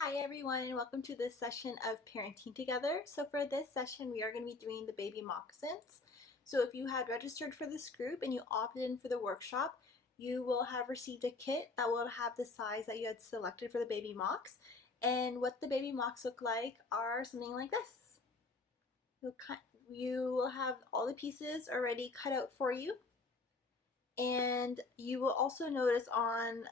Hi everyone, and welcome to this session of Parenting Together. So for this session we are going to be doing the baby moccasins. So if you had registered for this group and you opted in for the workshop, you will have received a kit that will have the size that you had selected for the baby mocks. And what the baby mocks look like are something like this. You will have all the pieces already cut out for you. And you will also notice on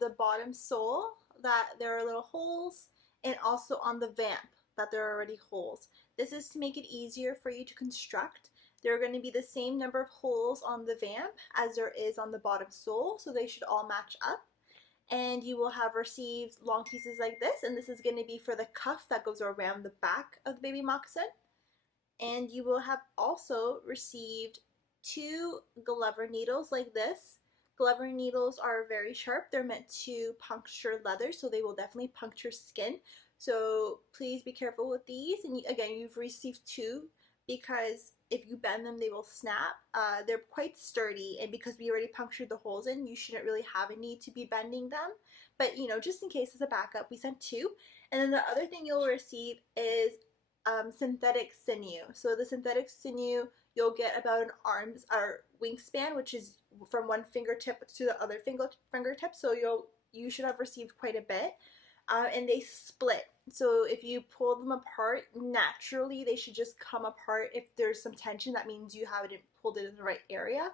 the bottom sole that there are little holes, and also on the vamp that there are already holes. This is to make it easier for you to construct. There are going to be the same number of holes on the vamp as there is on the bottom sole, so they should all match up. And you will have received long pieces like this, and this is going to be for the cuff that goes around the back of the baby moccasin. And you will have also received 2 Glover needles like this. Glover needles are very sharp. They're meant to puncture leather, so they will definitely puncture skin. So please be careful with these. And again, you've received 2 because if you bend them, they will snap. They're quite sturdy, and because we already punctured the holes in, you shouldn't really have a need to be bending them. But just in case as a backup, we sent 2. And then the other thing you'll receive is synthetic sinew. So the synthetic sinew, you'll get about an arm's or wingspan, which is from one fingertip to the other fingertip. So you should have received quite a bit. And they split. So if you pull them apart, naturally they should just come apart. If there's some tension, that means you haven't pulled it in the right area.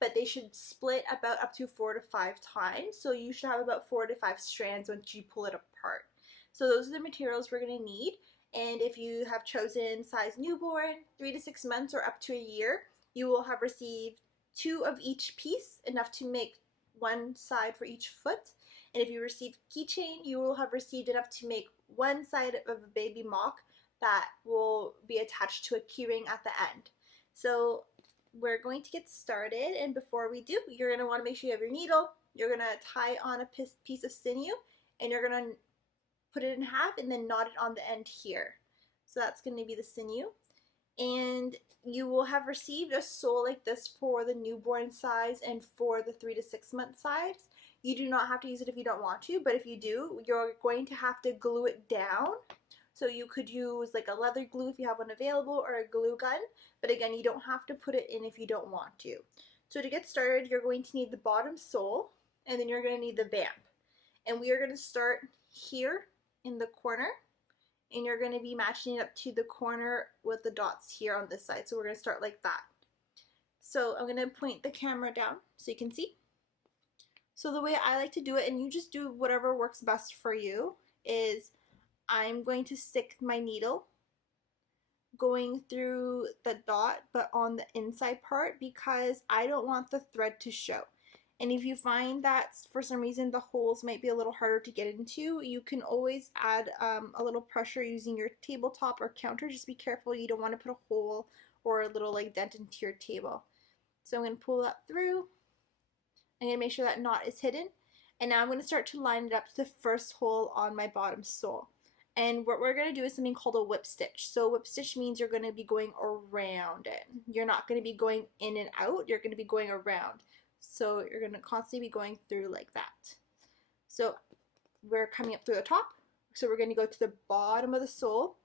But they should split about up to 4 to 5 times. So you should have about 4 to 5 strands once you pull it apart. So those are the materials we're going to need. And if you have chosen size newborn, 3 to 6 months, or up to a year, you will have received 2 of each piece, enough to make one side for each foot. And if you receive keychain, you will have received enough to make one side of a baby mock that will be attached to a keyring at the end. So we're going to get started, and before we do, you're going to want to make sure you have your needle. You're going to tie on a piece of sinew, and you're going to put it in half and then knot it on the end here. So that's going to be the sinew. And you will have received a sole like this for the newborn size and for the 3 to 6 month size. You do not have to use it if you don't want to, but if you do, you're going to have to glue it down. So you could use like a leather glue if you have one available, or a glue gun, but again, you don't have to put it in if you don't want to. So to get started, you're going to need the bottom sole, and then you're going to need the vamp. And we are going to start here in the corner, and you're going to be matching it up to the corner with the dots here on this side. So we're going to start like that. So I'm going to point the camera down so you can see. So the way I like to do it, and you just do whatever works best for you, is I'm going to stick my needle going through the dot but on the inside part, because I don't want the thread to show. And if you find that for some reason the holes might be a little harder to get into, you can always add a little pressure using your tabletop or counter. Just be careful, you don't want to put a hole or a little like dent into your table. So I'm going to pull that through. I'm going to make sure that knot is hidden. And now I'm going to start to line it up to the first hole on my bottom sole. And what we're going to do is something called a whip stitch. So whip stitch means you're going to be going around it. You're not going to be going in and out, you're going to be going around. So you're going to constantly be going through like that. So we're coming up through the top. So we're going to go to the bottom of the sole,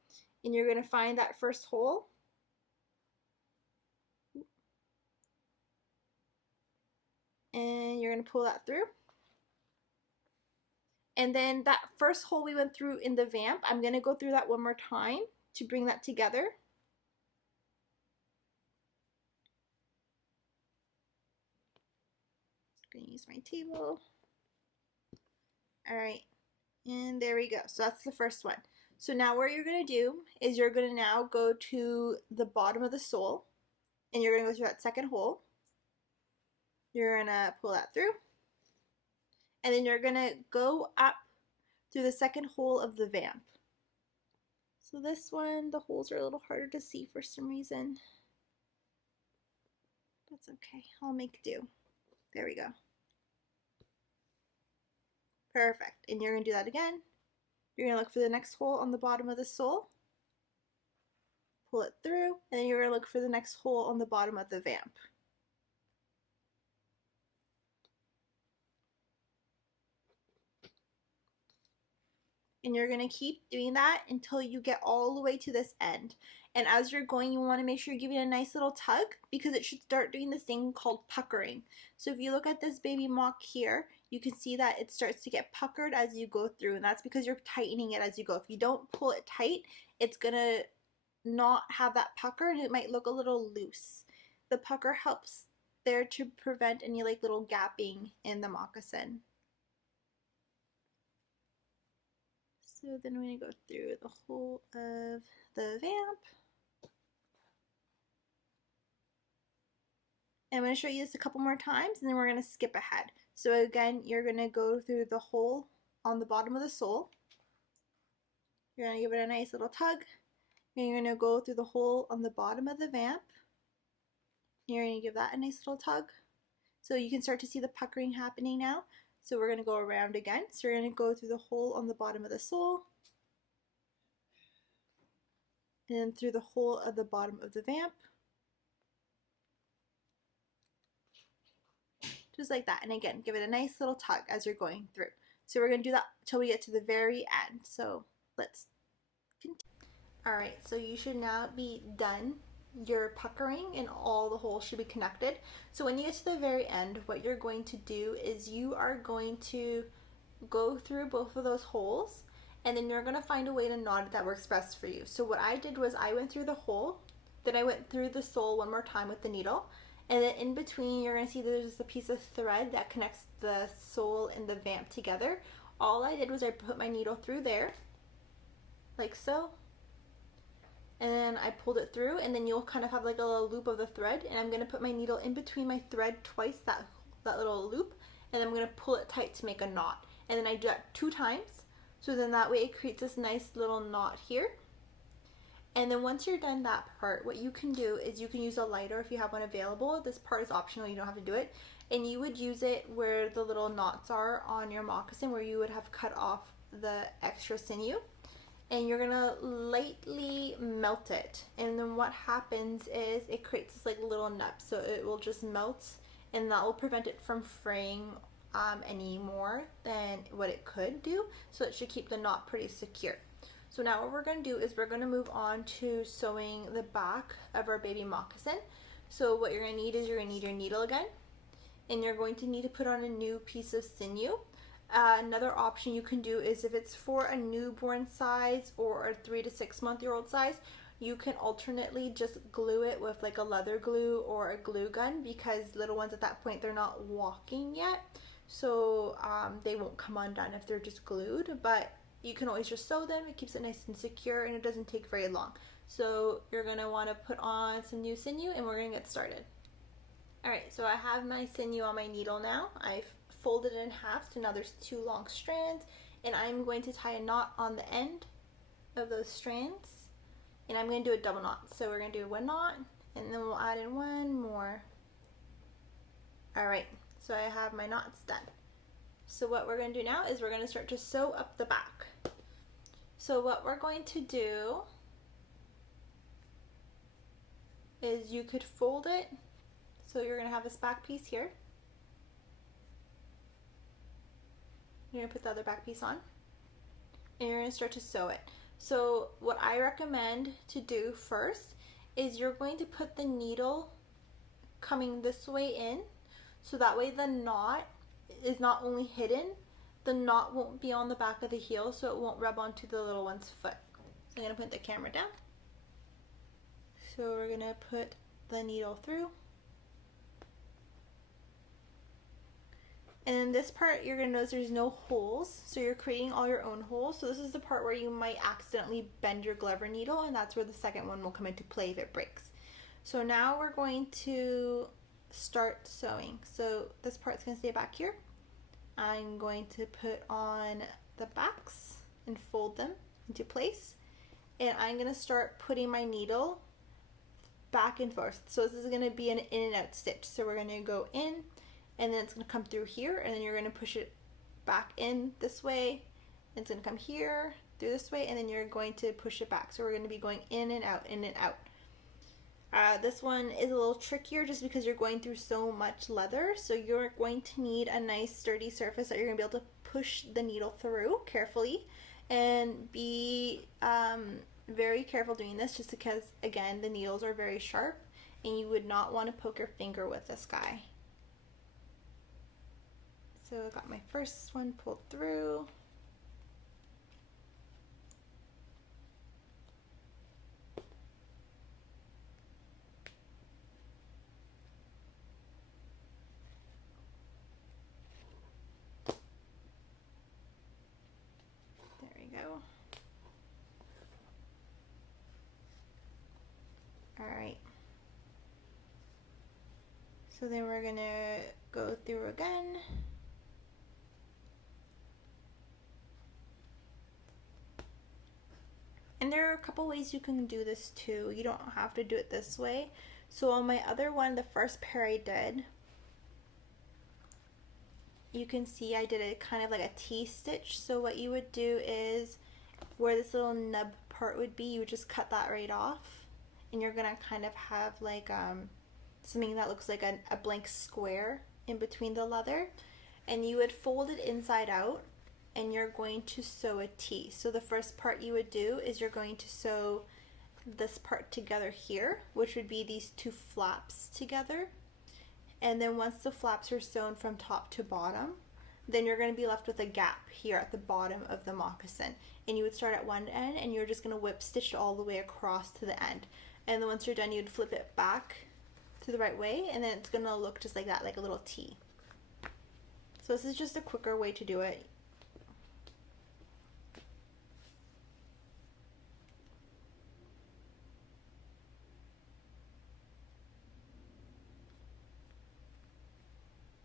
and you're going to find that first hole. And you're going to pull that through. And then that first hole we went through in the vamp, I'm going to go through that one more time to bring that together. I'm going to use my table. Alright, and there we go. So that's the first one. So now what you're going to do is you're going to now go to the bottom of the sole, and you're going to go through that second hole. You're going to pull that through, and then you're going to go up through the second hole of the vamp. So this one, the holes are a little harder to see for some reason. That's okay, I'll make do. There we go. Perfect. And you're going to do that again. You're going to look for the next hole on the bottom of the sole, pull it through, and then you're going to look for the next hole on the bottom of the vamp. And you're going to keep doing that until you get all the way to this end. And as you're going, you want to make sure you're giving it a nice little tug because it should start doing this thing called puckering. So if you look at this baby mock here, you can see that it starts to get puckered as you go through, and that's because you're tightening it as you go. If you don't pull it tight, it's going to not have that pucker and it might look a little loose. The pucker helps there to prevent any like little gapping in the moccasin. So then we're going to go through the whole of the vamp. And I'm going to show you this a couple more times and then we're going to skip ahead. So again, you're going to go through the hole on the bottom of the sole. You're going to give it a nice little tug. And you're going to go through the hole on the bottom of the vamp. You're going to give that a nice little tug. So you can start to see the puckering happening now. So we're going to go around again. So we're going to go through the hole on the bottom of the sole. And then through the hole of the bottom of the vamp. Just like that. And again, give it a nice little tug as you're going through. So we're going to do that until we get to the very end. So let's continue. Alright, so you should now be done your puckering and all the holes should be connected. So when you get to the very end, what you're going to do is you are going to go through both of those holes and then you're going to find a way to knot it that works best for you. So what I did was I went through the hole, then I went through the sole one more time with the needle, and then in between you're going to see there's a piece of thread that connects the sole and the vamp together. All I did was I put my needle through there, like so, and then I pulled it through, and then you'll kind of have like a little loop of the thread, and I'm going to put my needle in between my thread twice, that little loop, and then I'm going to pull it tight to make a knot. And then I do that 2 times, so then that way it creates this nice little knot here. And then once you're done that part, what you can do is you can use a lighter if you have one available. This part is optional, you don't have to do it. And you would use it where the little knots are on your moccasin, where you would have cut off the extra sinew. And you're gonna lightly melt it, and then what happens is it creates this like little nub, so it will just melt, and that will prevent it from fraying any more than what it could do. So it should keep the knot pretty secure. So now what we're gonna do is we're gonna move on to sewing the back of our baby moccasin. So what you're gonna need is you're gonna need your needle again, and you're going to need to put on a new piece of sinew. Another option you can do is if it's for a newborn size or a 3 to 6 month year old size, you can alternately just glue it with like a leather glue or a glue gun, because little ones at that point, they're not walking yet, so they won't come undone if they're just glued. But you can always just sew them. It keeps it nice and secure and it doesn't take very long. So you're going to want to put on some new sinew and we're going to get started. Alright, so I have my sinew on my needle now. I've folded it in half, so now there's 2 long strands, and I'm going to tie a knot on the end of those strands, and I'm going to do a double knot. So we're going to do 1 knot, and then we'll add in 1 more. Alright, so I have my knots done. So what we're going to do now is we're going to start to sew up the back. So what we're going to do is you could fold it, so you're going to have this back piece here. You're going to put the other back piece on, and you're going to start to sew it. So what I recommend to do first is you're going to put the needle coming this way in, so that way the knot is not only hidden, the knot won't be on the back of the heel, so it won't rub onto the little one's foot. So I'm going to put the camera down. So we're going to put the needle through. And in this part, you're going to notice there's no holes, so you're creating all your own holes. So this is the part where you might accidentally bend your Glover needle, and that's where the second one will come into play if it breaks. So now we're going to start sewing. So this part's going to stay back here. I'm going to put on the backs and fold them into place. And I'm going to start putting my needle back and forth. So this is going to be an in and out stitch. So we're going to go in, and then it's going to come through here, and then you're going to push it back in this way. It's going to come here, through this way, and then you're going to push it back. So we're going to be going in and out, in and out. This one is a little trickier just because you're going through so much leather. So you're going to need a nice sturdy surface that you're going to be able to push the needle through carefully. And be very careful doing this just because, again, the needles are very sharp and you would not want to poke your finger with this guy. So I got my first one pulled through. There we go. All right. So then we're gonna go through again. And there are a couple ways you can do this too. You don't have to do it this way. So on my other one, the first pair I did, you can see I did it kind of like a T-stitch. So what you would do is where this little nub part would be, you would just cut that right off. And you're gonna kind of have like something that looks like a blank square in between the leather. And you would fold it inside out and you're going to sew a T. So the first part you would do is you're going to sew this part together here, which would be these two flaps together. And then once the flaps are sewn from top to bottom, then you're going to be left with a gap here at the bottom of the moccasin. And you would start at one end and you're just going to whip stitch all the way across to the end. And then once you're done, you'd flip it back to the right way and then it's going to look just like that, like a little T. So this is just a quicker way to do it.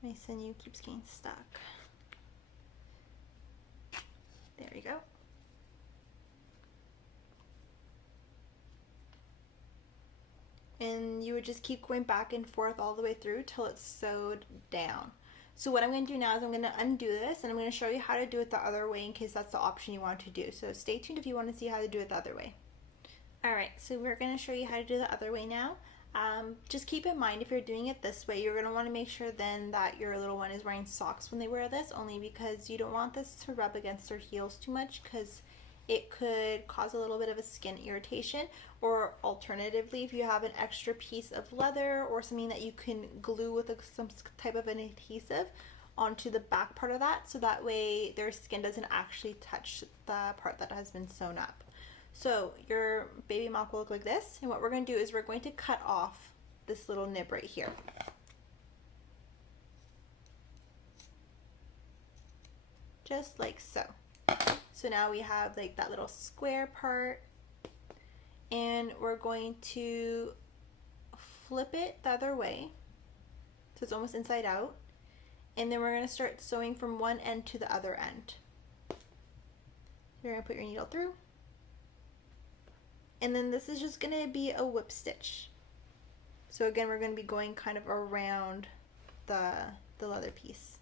My sinew keeps getting stuck. There we go. And you would just keep going back and forth all the way through till it's sewed down. So what I'm going to do now is I'm going to undo this and I'm going to show you how to do it the other way in case that's the option you want to do. So stay tuned if you want to see how to do it the other way. Alright, so we're going to show you how to do the other way now. Just keep in mind if you're doing it this way, you're going to want to make sure then that your little one is wearing socks when they wear this, only because you don't want this to rub against their heels too much because it could cause a little bit of a skin irritation. Or alternatively, if you have an extra piece of leather or something that you can glue with some type of an adhesive onto the back part of that, so that way their skin doesn't actually touch the part that has been sewn up. So your baby mock will look like this, and what we're going to do is we're going to cut off this little nib right here. Just like so. So now we have like that little square part, and we're going to flip it the other way so it's almost inside out, and then we're going to start sewing from one end to the other end. You're going to put your needle through, and then this is just going to be a whip stitch. So again, we're going to be going kind of around the leather piece.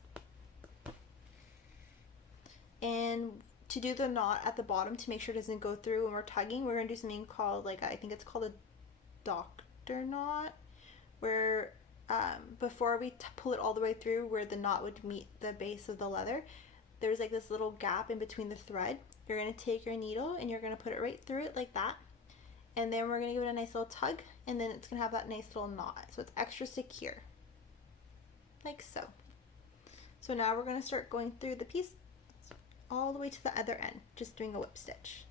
And to do the knot at the bottom to make sure it doesn't go through when we're tugging, we're going to do something called, like, I think it's called a doctor knot, where before we pull it all the way through where the knot would meet the base of the leather, there's like this little gap in between the thread. You're going to take your needle and you're going to put it right through it like that, and then we're going to give it a nice little tug, and then it's going to have that nice little knot, so it's extra secure, like so. So now we're going to start going through the piece all the way to the other end, just doing a whip stitch.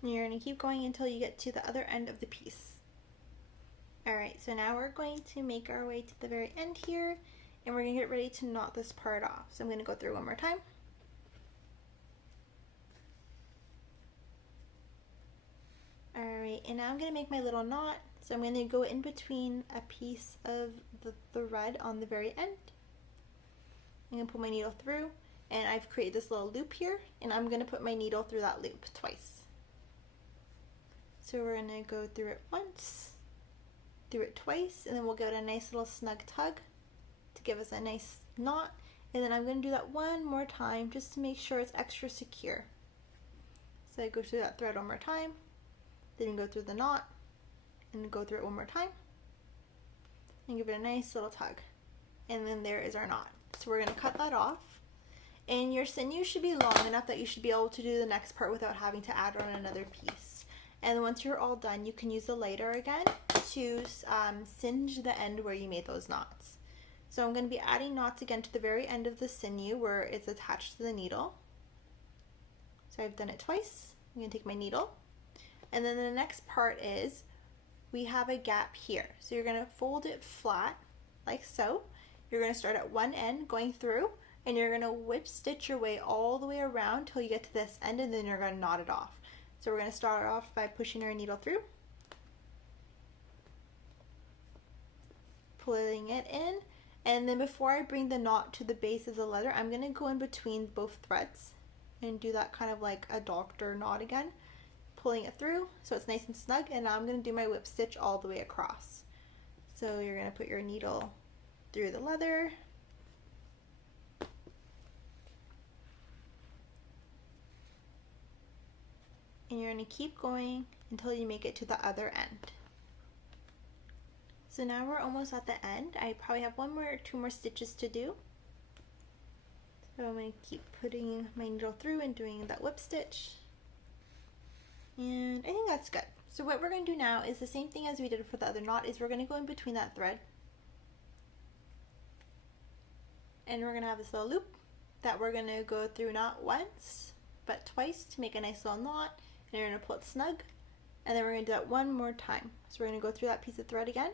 And you're going to keep going until you get to the other end of the piece. Alright, so now we're going to make our way to the very end here, and we're going to get ready to knot this part off. So I'm going to go through one more time. Alright, and now I'm going to make my little knot. So I'm going to go in between a piece of the thread on the very end. I'm going to pull my needle through, and I've created this little loop here, and I'm going to put my needle through that loop twice. So we're going to go through it once, through it twice, and then we'll give it a nice little snug tug to give us a nice knot. And then I'm going to do that one more time just to make sure it's extra secure. So I go through that thread one more time, then go through the knot, and go through it one more time, and give it a nice little tug. And then there is our knot. So we're going to cut that off. And your sinew should be long enough that you should be able to do the next part without having to add on another piece. And once you're all done, you can use the lighter again to singe the end where you made those knots. So I'm going to be adding knots again to the very end of the sinew where it's attached to the needle. So I've done it twice. I'm going to take my needle. And then the next part is we have a gap here. So you're going to fold it flat like so. You're going to start at one end going through, and you're going to whip stitch your way all the way around till you get to this end, and then you're going to knot it off. So we're going to start off by pushing our needle through, pulling it in, and then before I bring the knot to the base of the leather, I'm going to go in between both threads and do that kind of like a doctor knot again, pulling it through so it's nice and snug. And now I'm going to do my whip stitch all the way across. So you're going to put your needle through the leather, and you're going to keep going until you make it to the other end. So now we're almost at the end. I probably have one more or two more stitches to do. So I'm going to keep putting my needle through and doing that whip stitch. And I think that's good. So what we're going to do now is the same thing as we did for the other knot, is we're going to go in between that thread. And we're going to have this little loop that we're going to go through not once, but twice to make a nice little knot. And you're going to pull it snug. And then we're going to do that one more time. So we're going to go through that piece of thread again.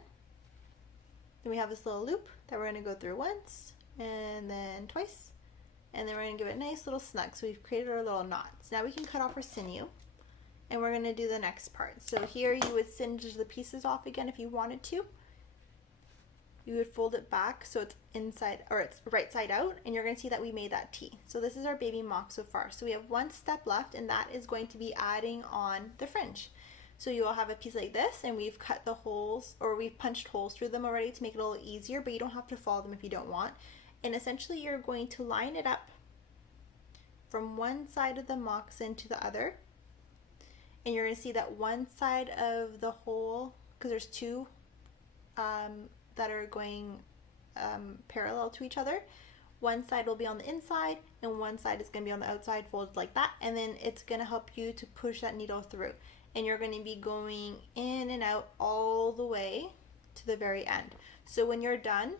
Then we have this little loop that we're going to go through once, and then twice. And then we're going to give it a nice little snug. So we've created our little knot. So now we can cut off our sinew. And we're going to do the next part. So here you would singe the pieces off again if you wanted to. You would fold it back so it's inside, or it's right side out, and you're going to see that we made that T. So this is our baby mock so far. So we have one step left, and that is going to be adding on the fringe. So you will have a piece like this, and we've cut the holes, or we've punched holes through them already to make it a little easier, but you don't have to follow them if you don't want. And essentially you're going to line it up from one side of the moccasin to the other. And you're going to see that one side of the hole, because there's two that are going parallel to each other. One side will be on the inside and one side is going to be on the outside, folded like that, and then it's going to help you to push that needle through. And you're going to be going in and out all the way to the very end. So when you're done,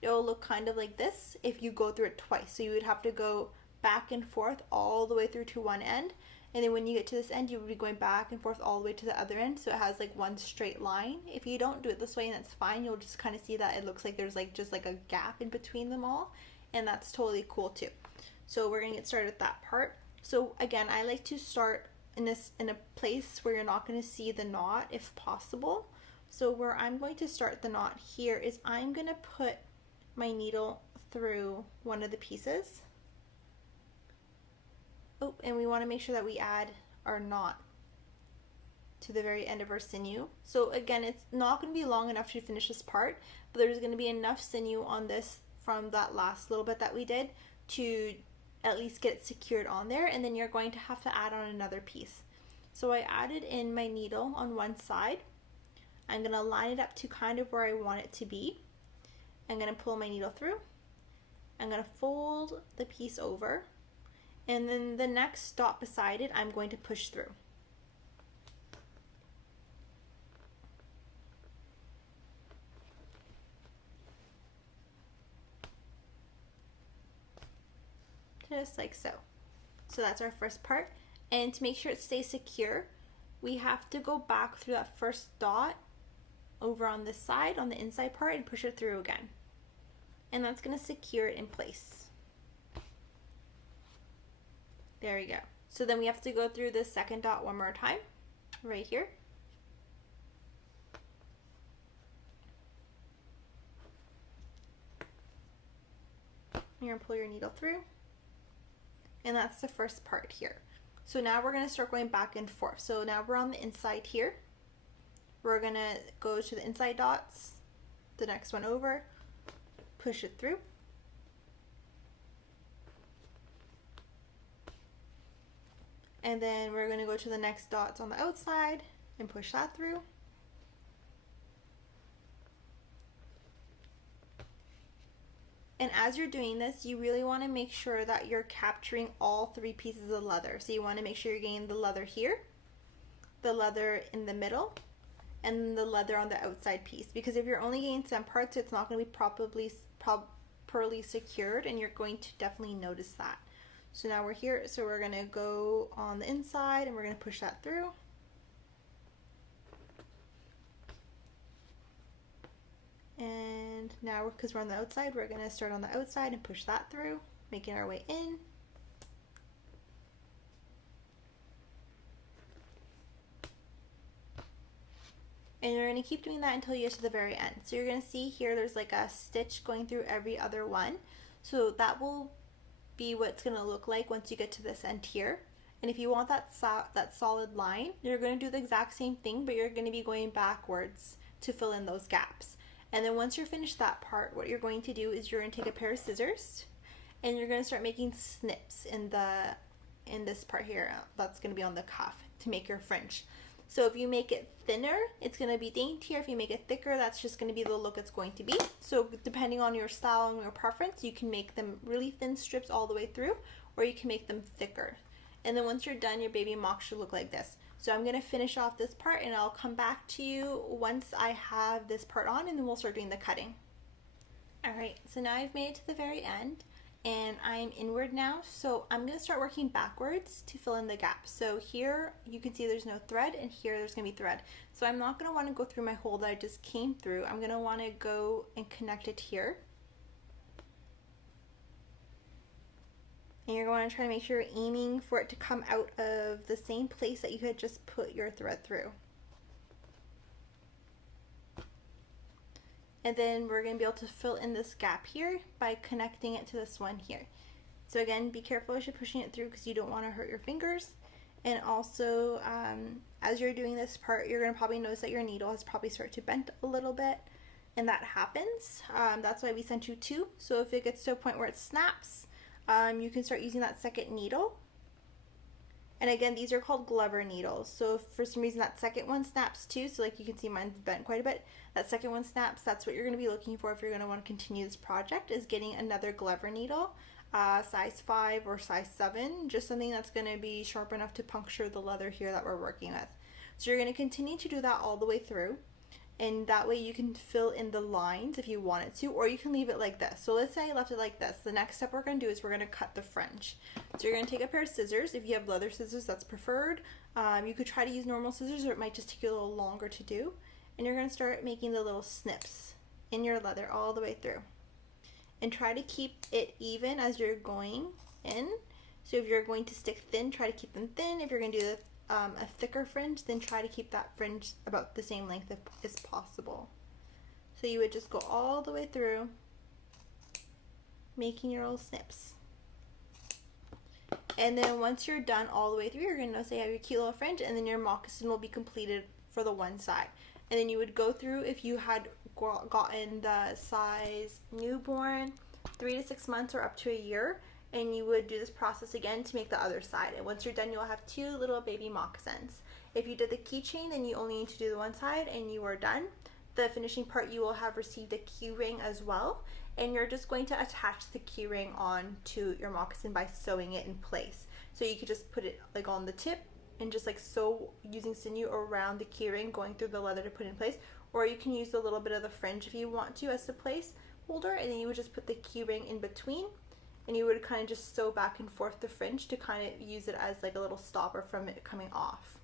it'll look kind of like this if you go through it twice. So you would have to go back and forth all the way through to one end. And then when you get to this end, you would be going back and forth all the way to the other end, so it has like one straight line. If you don't do it this way, and that's fine, you'll just kind of see that it looks like there's like just like a gap in between them all, and that's totally cool too. So we're gonna get started with that part. So again, I like to start in a place where you're not gonna see the knot if possible. So where I'm going to start the knot here is I'm gonna put my needle through one of the pieces. Oh, and we want to make sure that we add our knot to the very end of our sinew. So again, it's not going to be long enough to finish this part, but there's going to be enough sinew on this from that last little bit that we did to at least get it secured on there, and then you're going to have to add on another piece. So I added in my needle on one side. I'm going to line it up to kind of where I want it to be. I'm going to pull my needle through. I'm going to fold the piece over. And then the next dot beside it, I'm going to push through. Just like so. So that's our first part. And to make sure it stays secure, we have to go back through that first dot over on this side, on the inside part, and push it through again. And that's going to secure it in place. There we go. So then we have to go through this second dot one more time, right here. You're going to pull your needle through. And that's the first part here. So now we're going to start going back and forth. So now we're on the inside here. We're going to go to the inside dots, the next one over, push it through. And then we're going to go to the next dots on the outside and push that through. And as you're doing this, you really want to make sure that you're capturing all 3 pieces of leather. So you want to make sure you're getting the leather here, the leather in the middle, and the leather on the outside piece. Because if you're only getting some parts, it's not going to be properly secured, and you're going to definitely notice that. So now we're here, so we're going to go on the inside and we're going to push that through. And now, because we're on the outside, we're going to start on the outside and push that through, making our way in. And you're going to keep doing that until you get to the very end. So you're going to see here there's like a stitch going through every other one. So that will be what it's going to look like once you get to this end here. And if you want that solid line, you're going to do the exact same thing, but you're going to be going backwards to fill in those gaps. And then once you're finished that part, what you're going to do is you're going to take a pair of scissors and you're going to start making snips in this part here that's going to be on the cuff to make your fringe. So if you make it thinner, it's going to be daintier. If you make it thicker, that's just going to be the look it's going to be. So depending on your style and your preference, you can make them really thin strips all the way through, or you can make them thicker. And then once you're done, your baby mock should look like this. So I'm going to finish off this part and I'll come back to you once I have this part on, and then we'll start doing the cutting. Alright, so now I've made it to the very end and I'm inward now, so I'm going to start working backwards to fill in the gaps. So here you can see there's no thread, and here there's going to be thread. So I'm not going to want to go through my hole that I just came through. I'm going to want to go and connect it here. And you're going to try to make sure you're aiming for it to come out of the same place that you had just put your thread through. And then we're going to be able to fill in this gap here by connecting it to this one here. So again, be careful as you're pushing it through because you don't want to hurt your fingers. And also, as you're doing this part, you're going to probably notice that your needle has probably started to bend a little bit. And that happens. That's why we sent you 2. So if it gets to a point where it snaps, you can start using that second needle. And again, these are called Glover needles. So if for some reason that second one snaps too, so like you can see mine's bent quite a bit, that second one snaps, that's what you're going to be looking for if you're going to want to continue this project, is getting another Glover needle, size 5 or size 7, just something that's going to be sharp enough to puncture the leather here that we're working with. So you're going to continue to do that all the way through. And that way you can fill in the lines if you wanted to, or you can leave it like this. So let's say I left it like this. The next step we're going to do is we're going to cut the fringe. So you're going to take a pair of scissors. If you have leather scissors, that's preferred. You could try to use normal scissors, or it might just take you a little longer to do. And you're going to start making the little snips in your leather all the way through. And try to keep it even as you're going in. So if you're going to stick thin, try to keep them thin. If you're going to do a thicker fringe, then try to keep that fringe about the same length as possible. So you would just go all the way through, making your little snips. And then once you're done all the way through, you're going to notice you have your cute little fringe, and then your moccasin will be completed for the one side. And then you would go through, if you had gotten the size newborn, 3 to 6 months or up to a year, and you would do this process again to make the other side. And once you're done, you'll have 2 little baby moccasins. If you did the keychain, then you only need to do the one side and you are done. The finishing part, you will have received a key ring as well, and you're just going to attach the key ring on to your moccasin by sewing it in place. So you could just put it like on the tip and just like sew using sinew around the key ring, going through the leather to put in place, or you can use a little bit of the fringe if you want to as the place holder, and then you would just put the key ring in between. And you would kind of just sew back and forth the fringe to kind of use it as like a little stopper from it coming off.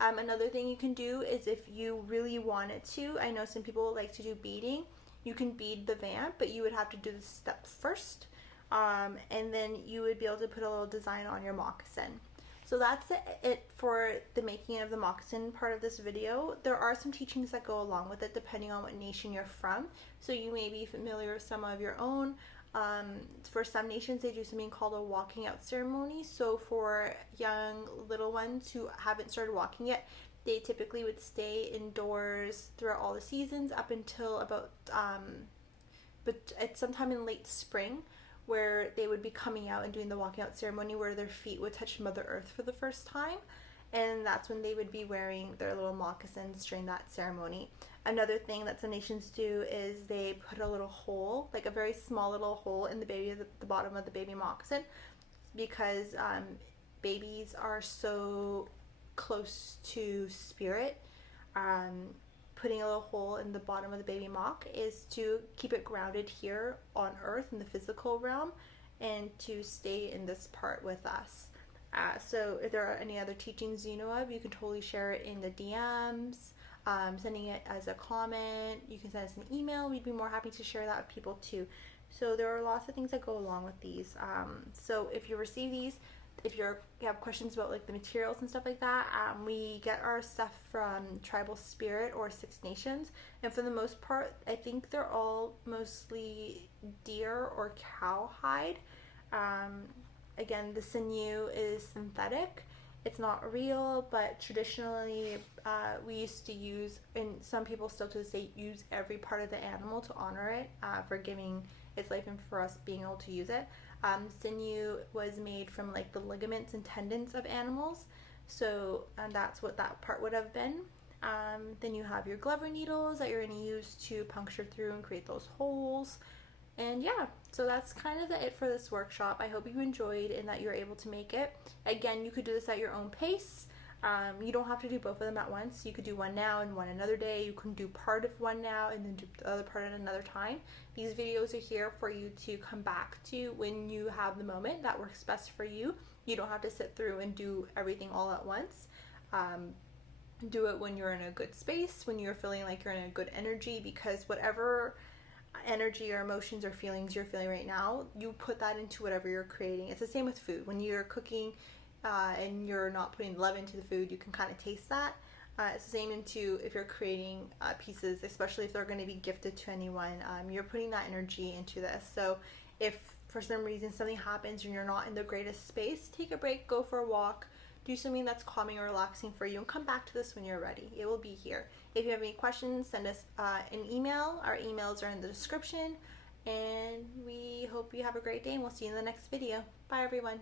Another thing you can do is, if you really wanted to, I know some people like to do beading, you can bead the vamp, but you would have to do this step first. And then you would be able to put a little design on your moccasin. So that's it for the making of the moccasin part of this video. There are some teachings that go along with it depending on what nation you're from. So you may be familiar with some of your own. For some nations, they do something called a walking out ceremony. So for young little ones who haven't started walking yet, they typically would stay indoors throughout all the seasons up until about but it's sometime in late spring, where they would be coming out and doing the walking out ceremony where their feet would touch Mother Earth for the first time. And that's when they would be wearing their little moccasins during that ceremony. Another thing that some nations do is they put a little hole, like a very small little hole in the bottom of the baby moccasin, because babies are so close to spirit. Putting a little hole in the bottom of the baby mock is to keep it grounded here on earth in the physical realm and to stay in this part with us. So if there are any other teachings you know of, you can totally share it in the DMs, sending it as a comment. You can send us an email. We'd be more happy to share that with people too. So there are lots of things that go along with these. So if you receive these, if you have questions about like the materials and stuff like that, we get our stuff from Tribal Spirit or Six Nations, and for the most part, I think they're all mostly deer or cow hide. Again, the sinew is synthetic. It's not real, but traditionally we used to use, and some people still to this day use every part of the animal to honor it for giving its life and for us being able to use it. Sinew was made from like the ligaments and tendons of animals, so and that's what that part would have been. Then you have your Glover needles that you're going to use to puncture through and create those holes. And yeah, so that's kind of it for this workshop. I hope you enjoyed and that you're able to make it. Again, you could do this at your own pace. You don't have to do both of them at once. You could do one now and one another day. You can do part of one now and then do the other part at another time. These videos are here for you to come back to when you have the moment that works best for you. You don't have to sit through and do everything all at once. Do it when you're in a good space, when you're feeling like you're in a good energy, because whatever energy or emotions or feelings you're feeling right now, you put that into whatever you're creating. It's the same with food. When you're cooking and you're not putting love into the food, you can kind of taste that. It's the same into if you're creating pieces, especially if they're going to be gifted to anyone. You're putting that energy into this. So if for some reason something happens and you're not in the greatest space, take a break, go for a walk, do something that's calming or relaxing for you, and come back to this when you're ready. It will be here. If you have any questions, send us an email. Our emails are in the description. And we hope you have a great day, and we'll see you in the next video. Bye, everyone.